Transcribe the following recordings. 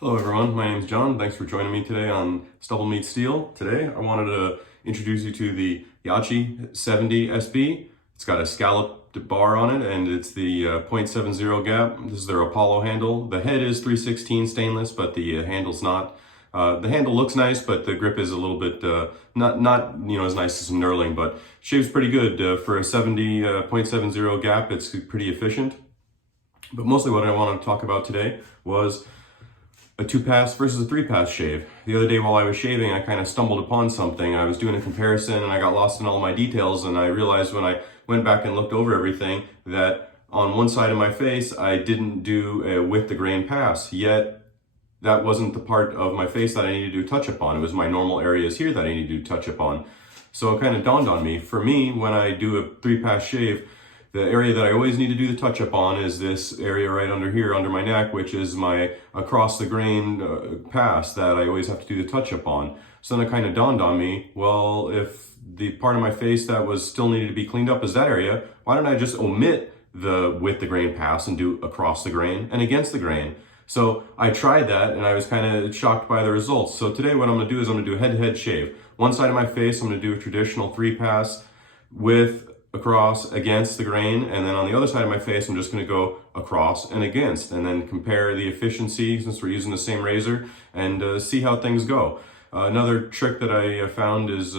Hello everyone, my name is John. Thanks for joining me today on Stubble Meets Steel. Today I wanted to introduce you to the Yaqi 70 SB. It's got a scalloped bar on it and it's the .70 gap. This is their Apollo handle. The head is 316 stainless, but the handle's not. The handle looks nice, but the grip is a little bit not as nice as some knurling, but shaves pretty good. For a 70 .70 gap, it's pretty efficient. But mostly what I want to talk about today was a 2-pass versus a 3-pass shave. The other day while I was shaving, I kind of stumbled upon something. I was doing a comparison and I got lost in all my details, and I realized when I went back and looked over everything that on one side of my face I didn't do a with the grain pass, yet that wasn't the part of my face that I needed to do touch up on. It was my normal areas here that I needed to do touch up on. So it kind of dawned on me, for me, when I do a 3-pass shave, the area that I always need to do the touch up on is this area right under here, under my neck, which is my across the grain pass that I always have to do the touch up on. So then it kind of dawned on me, well, if the part of my face that was still needed to be cleaned up is that area, why don't I just omit the with the grain pass and do across the grain and against the grain? So I tried that and I was kind of shocked by the results. So today what I'm going to do is I'm going to do a head-to-head shave. One side of my face, I'm going to do a traditional 3-pass with across against the grain, and then on the other side of my face I'm just going to go across and against, and then compare the efficiency since we're using the same razor and see how things go. Another trick that I found is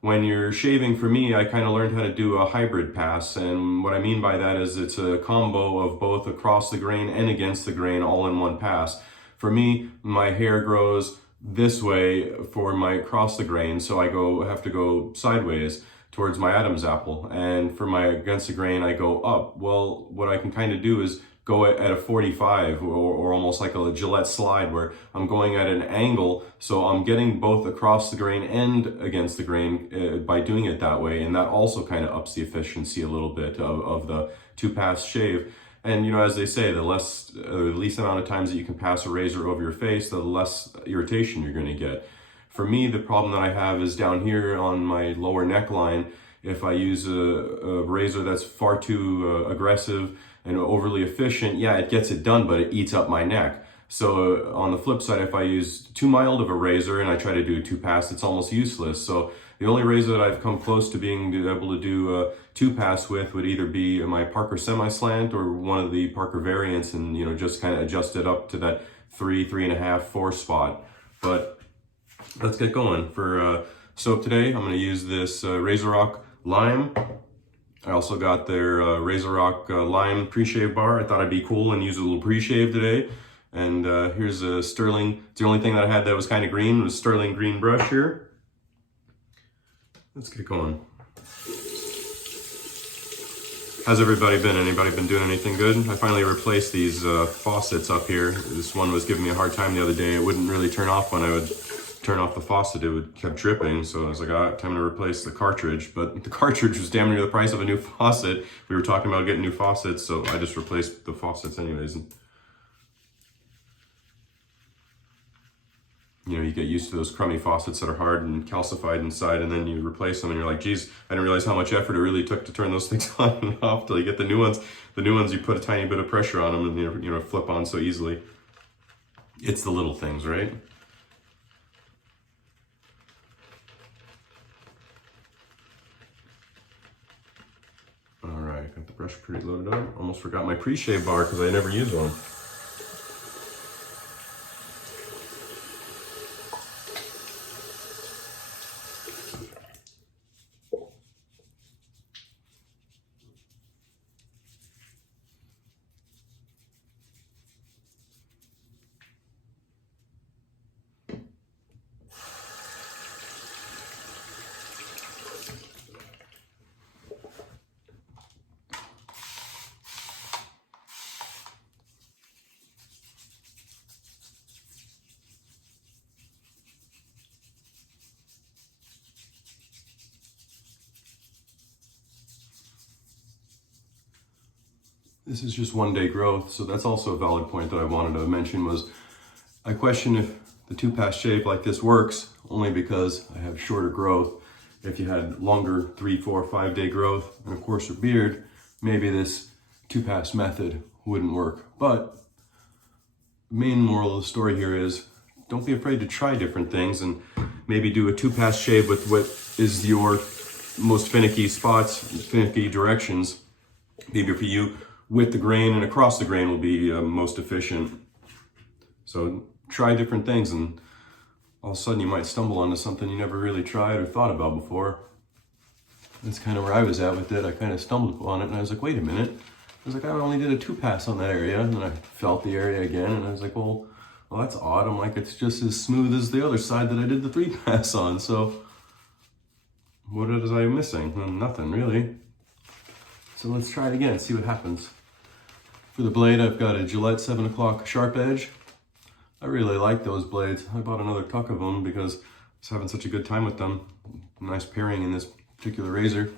when you're shaving, for me, I kind of learned how to do a hybrid pass, and what I mean by that is it's a combo of both across the grain and against the grain all in one pass. For me, my hair grows this way for my across the grain, so I have to go sideways towards my Adam's apple, and for my against the grain I go up. Well, what I can kind of do is go at a 45 or almost like a Gillette slide, where I'm going at an angle, so I'm getting both across the grain and against the grain by doing it that way, and that also kind of ups the efficiency a little bit of the 2-pass shave. And as they say, the least amount of times that you can pass a razor over your face, the less irritation you're going to get. For me, the problem that I have is down here on my lower neckline. If I use a razor that's far too aggressive and overly efficient, yeah, it gets it done, but it eats up my neck. So on the flip side, if I use too mild of a razor and I try to do a 2-pass, it's almost useless. So the only razor that I've come close to being able to do a 2-pass with would either be my Parker semi-slant or one of the Parker variants, and just kind of adjust it up to that 3.5, 4 spot. But let's get going. For soap today, I'm going to use this razorock lime. I also got their razorock lime Preshave bar. I thought I'd be cool and use a little Preshave today. And here's a stirling. The only thing that I had that was kind of green was stirling green brush here. Let's get going. How's everybody been? Anybody been doing anything good? I finally replaced these faucets up here. This one was giving me a hard time the other day. It wouldn't really turn off when I would turn off the faucet. It kept dripping, so I was like, time to replace the cartridge. But the cartridge was damn near the price of a new faucet. We were talking about getting new faucets, so I just replaced the faucets anyways. And, you get used to those crummy faucets that are hard and calcified inside, and then you replace them and you're like, geez, I didn't realize how much effort it really took to turn those things on and off till you get the new ones. The new ones, you put a tiny bit of pressure on them and flip on so easily. It's the little things, right? Alright, got the brush pretty loaded up. Almost forgot my Preshave bar because I never use one. This is just 1-day growth, so that's also a valid point that I wanted to mention. Was I question if the 2-pass shave like this works only because I have shorter growth. If you had longer 3, 4, 5-day growth and of course a beard, maybe this 2-pass method wouldn't work. But main moral of the story here is don't be afraid to try different things and maybe do a 2-pass shave with what is your most finicky spots, finicky directions. Maybe for you, with the grain and across the grain will be most efficient. So try different things, and all of a sudden you might stumble onto something you never really tried or thought about before. That's kind of where I was at with it. I kind of stumbled upon it and I was like, wait a minute. I was like, I only did a 2-pass on that area, and then I felt the area again and I was like, well, that's odd. I'm like, it's just as smooth as the other side that I did the 3-pass on. So what was I missing? Well, nothing really. So let's try it again, see what happens. For the blade, I've got a Gillette 7 o'clock sharp edge. I really like those blades. I bought another tuck of them because I was having such a good time with them. Nice pairing in this particular razor.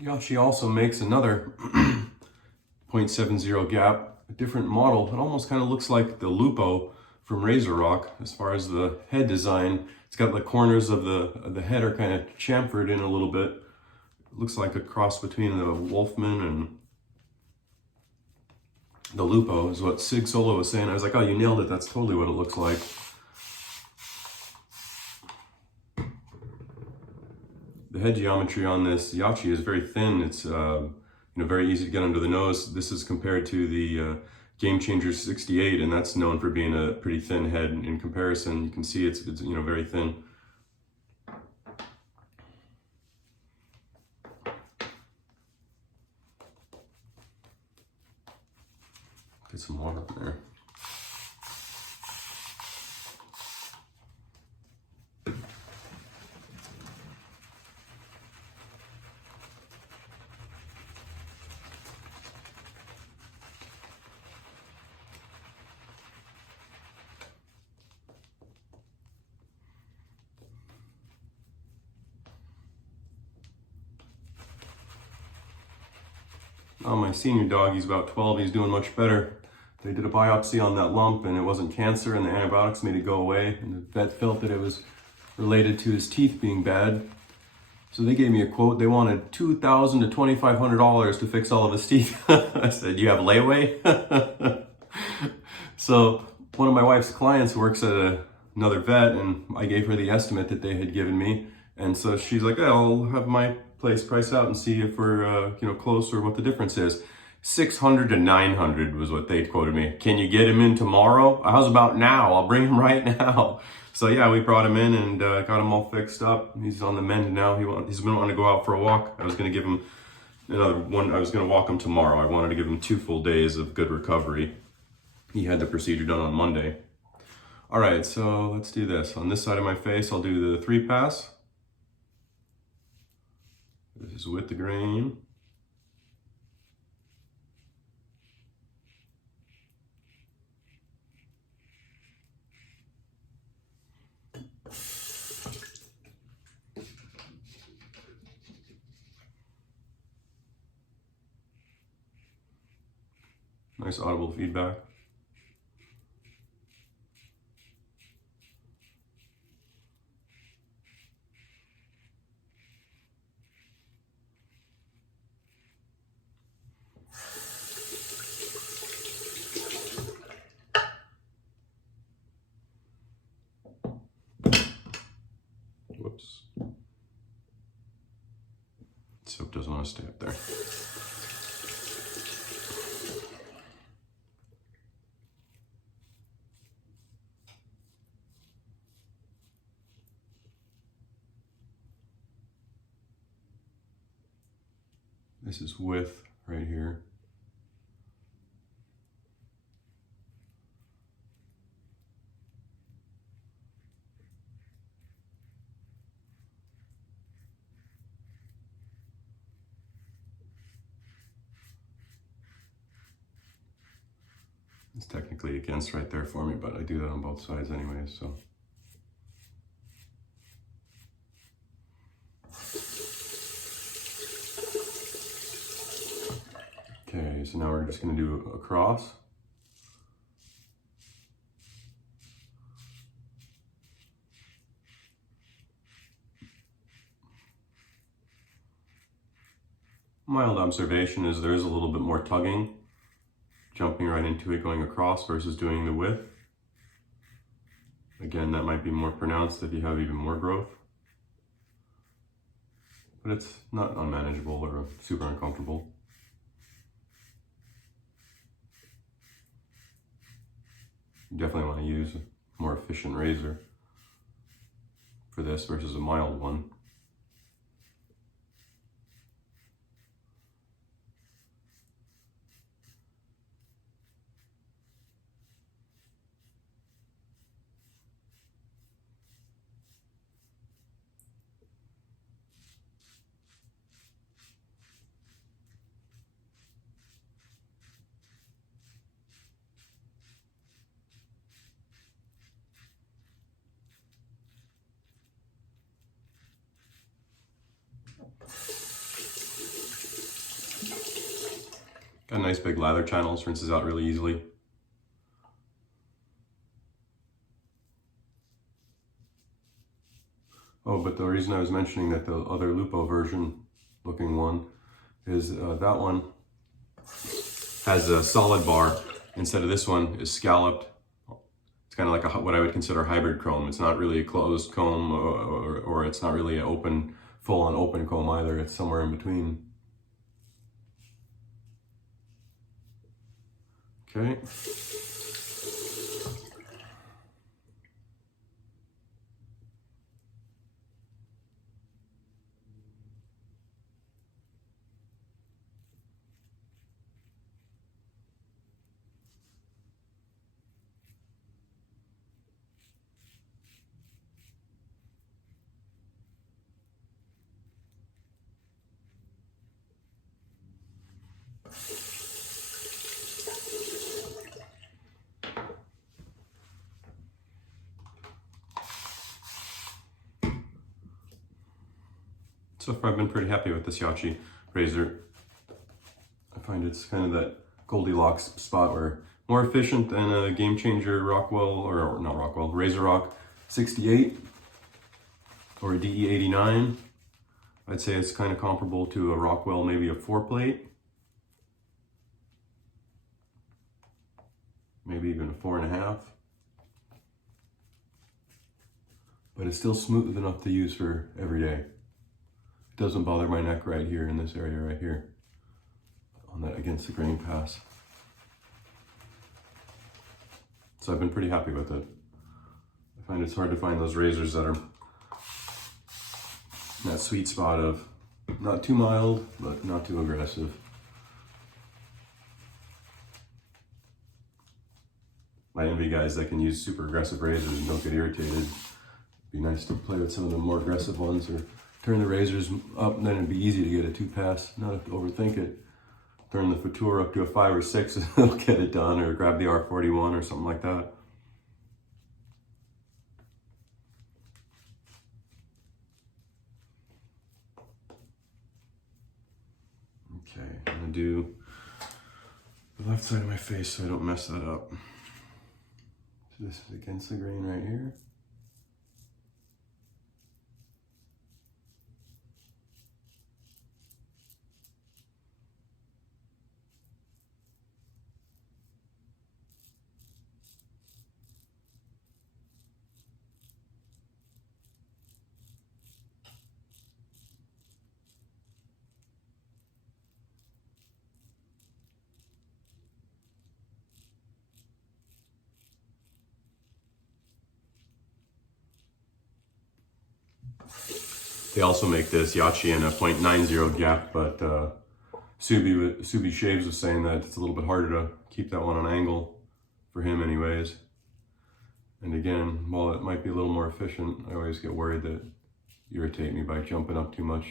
Yaqi also makes another 0.70 gap, a different model. It almost kind of looks like the Lupo from razorock as far as the head design. It's got the corners of the head are kind of chamfered in a little bit. It looks like a cross between the Wolfman and the Lupo is what Sig Solo was saying. I was like, oh, you nailed it. That's totally what it looks like. The head geometry on this Yaqi is very thin. It's very easy to get under the nose. This is compared to the Game Changer 68, and that's known for being a pretty thin head in comparison. You can see it's very thin. Get some water in there. Oh, my senior dog, he's about 12, he's doing much better. They did a biopsy on that lump and it wasn't cancer, and the antibiotics made it go away, and the vet felt that it was related to his teeth being bad. So they gave me a quote. They wanted $2,000 to $2,500 to fix all of his teeth. I said, you have layaway? So one of my wife's clients works at another vet, and I gave her the estimate that they had given me. And so she's like, I'll have my place price out and see if we're close or what the difference is. 600 to 900 was what they quoted me. Can you get him in tomorrow? How's about now? I'll bring him right now. So yeah, we brought him in and got him all fixed up. He's on the mend now. He's been wanting to go out for a walk. I was going to give him another one. I was going to walk him tomorrow. I wanted to give him 2 full days of good recovery. He had the procedure done on Monday. All right, so let's do this. On this side of my face, I'll do the 3-pass. This is with the grain. Nice audible feedback. Whoops. Soap doesn't want to stay up there. This is width right here. It's technically against right there for me, but I do that on both sides anyway, so. Okay, so now we're just going to do a cross. Mild observation is there's a little bit more tugging jumping right into it, going across versus doing the width. Again, that might be more pronounced if you have even more growth. But it's not unmanageable or super uncomfortable. You definitely want to use a more efficient razor for this versus a mild one. Got nice big lather channels, rinses out really easily. Oh, but the reason I was mentioning that the other Lupo version looking one is that one has a solid bar instead of this one is scalloped. It's kind of like what I would consider hybrid comb. It's not really a closed comb or it's not really an open, full-on open comb either. It's somewhere in between. Okay. So far I've been pretty happy with this Yaqi razor. I find it's kind of that Goldilocks spot where more efficient than a Game Changer Rockwell, or not Rockwell, razorock 68 or a DE89. I'd say it's kind of comparable to a Rockwell, maybe a 4-plate. Maybe even a 4.5. But it's still smooth enough to use for every day. It doesn't bother my neck right here in this area right here, on that against the grain pass. So I've been pretty happy with it. I find it's hard to find those razors that are in that sweet spot of not too mild, but not too aggressive. I envy guys that can use super aggressive razors and don't get irritated. It'd be nice to play with some of the more aggressive ones, or turn the razors up, and then it'd be easy to get a 2-pass, not have to overthink it. Turn the Futura up to a 5 or 6 and it'll get it done, or grab the R41 or something like that. Okay, I'm gonna do the left side of my face so I don't mess that up. So this is against the grain right here. They also make this Yaqi in a 0.90 gap, but Subi Shaves was saying that it's a little bit harder to keep that one on angle for him anyways. And again, while it might be a little more efficient, I always get worried that irritate me by jumping up too much.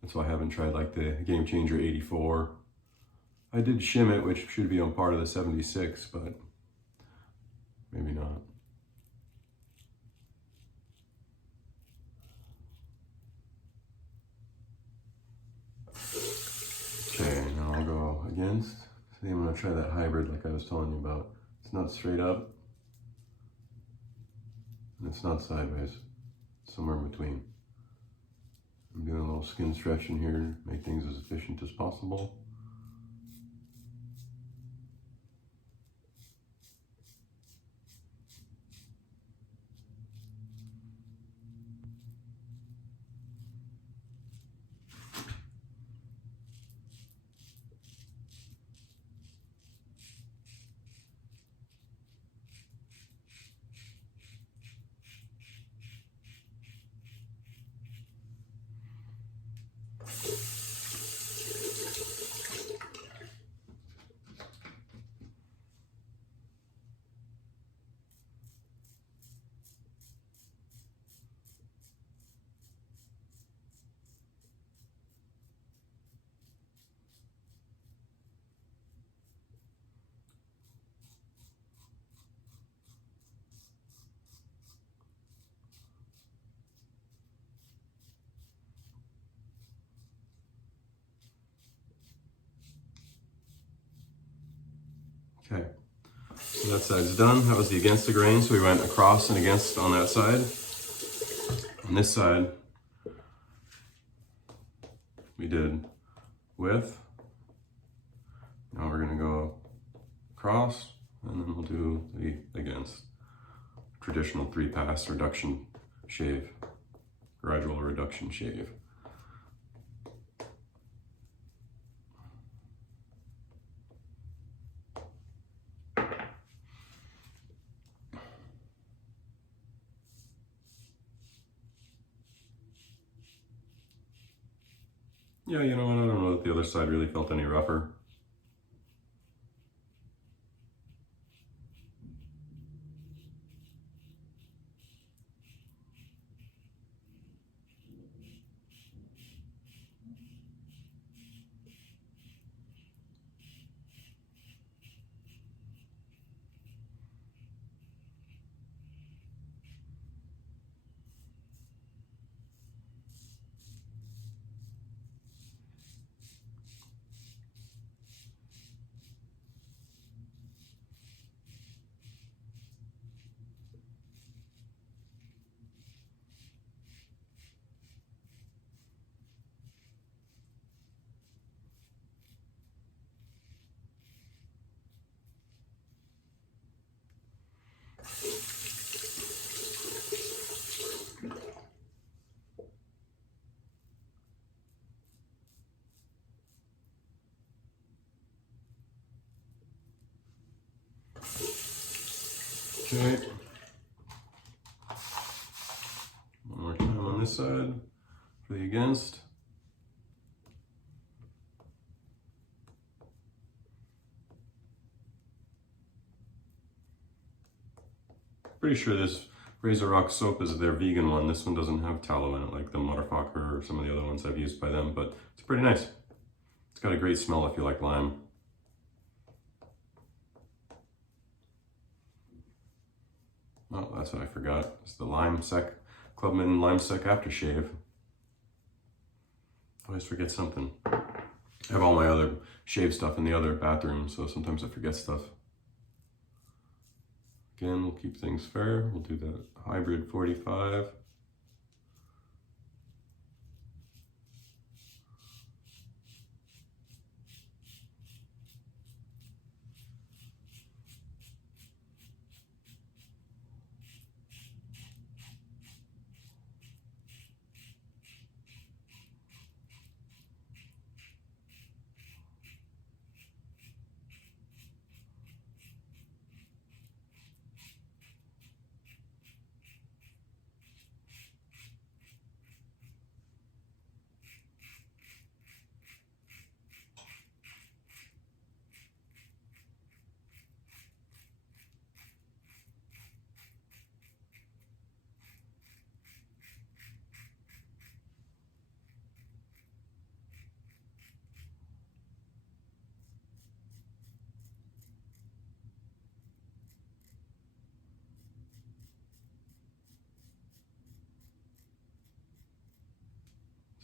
That's why I haven't tried like the Game Changer 84. I did shim it, which should be on par to the 76, but maybe not. Okay, now I'll go against. See, I'm gonna try that hybrid like I was telling you about. It's not straight up, and it's not sideways. It's somewhere in between. I'm doing a little skin stretching here to make things as efficient as possible. Okay, so that side's done. That was the against the grain, so we went across and against on that side. On this side, we did with. Now we're gonna go across, and then we'll do the against. Traditional 3-pass reduction shave, gradual reduction shave. Yeah, you know what, I don't know that the other side really felt any rougher. Okay. One more time on this side for the against. Pretty sure this razorock soap is their vegan one. This one doesn't have tallow in it like the Motherfucker or some of the other ones I've used by them, but it's pretty nice. It's got a great smell if you like lime. Oh, that's what I forgot. It's the Lime Sec, Clubman Lime Sec aftershave. I always forget something. I have all my other shave stuff in the other bathroom, so sometimes I forget stuff. Again, we'll keep things fair. We'll do the hybrid 45.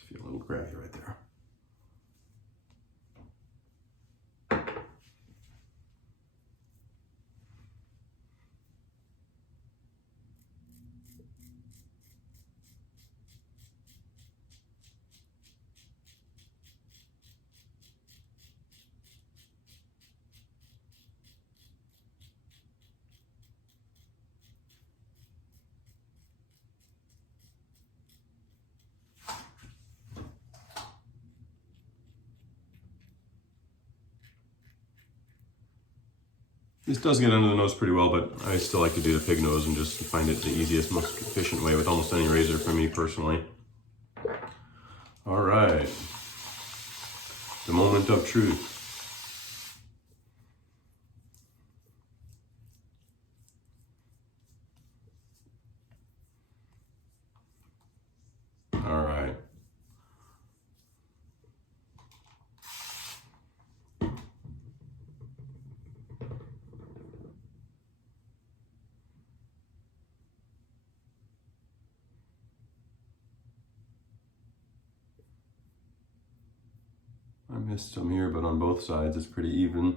Feel a little grabby right there. This does get under the nose pretty well, but I still like to do the pig nose and just find it the easiest, most efficient way with almost any razor for me personally. All right. moment of truth. All right. I missed some here, but on both sides it's pretty even.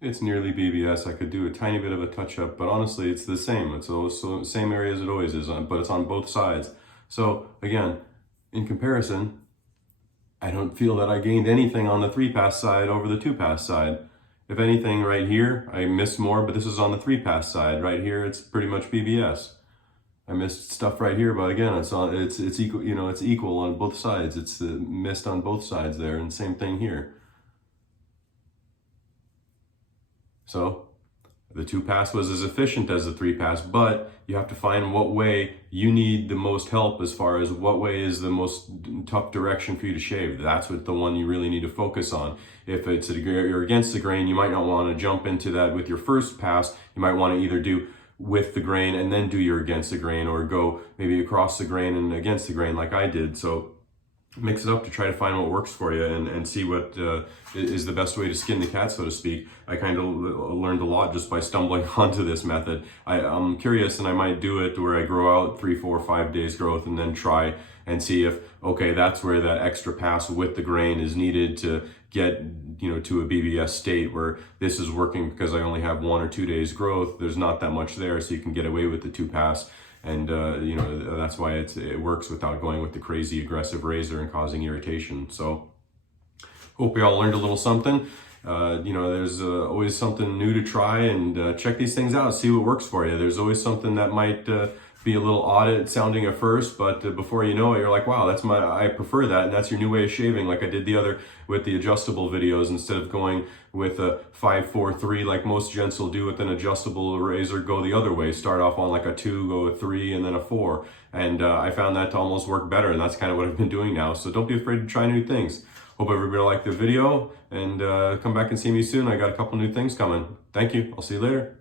It's nearly BBS. I could do a tiny bit of a touch-up, but honestly, it's the same. It's also the same area as it always is, but it's on both sides. So again, in comparison, I don't feel that I gained anything on the 3-pass side over the 2-pass side. If anything, right here, I missed more, but this is on the 3-pass side. Right here, it's pretty much BBS. I missed stuff right here, but again, it's equal. You know, it's equal on both sides. It's missed on both sides there, and same thing here. So the 2-pass was as efficient as the 3-pass, but you have to find what way you need the most help as far as what way is the most tough direction for you to shave. That's what the one you really need to focus on. If you're against the grain, you might not want to jump into that with your first pass. You might want to either do with the grain and then do your against the grain, or go maybe across the grain and against the grain like I did. So mix it up to try to find what works for you, and see what is the best way to skin the cat, so to speak. I kind of learned a lot just by stumbling onto this method. I'm curious, and I might do it where I grow out 3, 4, 5 days growth and then try and see if, okay, that's where that extra pass with the grain is needed to get, you know, to a BBS state where this is working because I only have 1 or 2 days growth. There's not that much there, so you can get away with the 2-pass. And, you know, that's why it works without going with the crazy aggressive razor and causing irritation. So hope you all learned a little something. You know, there's always something new to try, and check these things out, see what works for you. There's always something that might be a little odd sounding at first, but before you know it, you're like, wow, I prefer that, and that's your new way of shaving, like I did the other with the adjustable videos. Instead of going with a 5-4-3 like most gents will do with an adjustable razor, go the other way. Start off on like a 2, go a 3, and then a 4. And I found that to almost work better, and that's kind of what I've been doing now. So don't be afraid to try new things. Hope everybody liked the video, and come back and see me soon. I got a couple new things coming. Thank you. I'll see you later.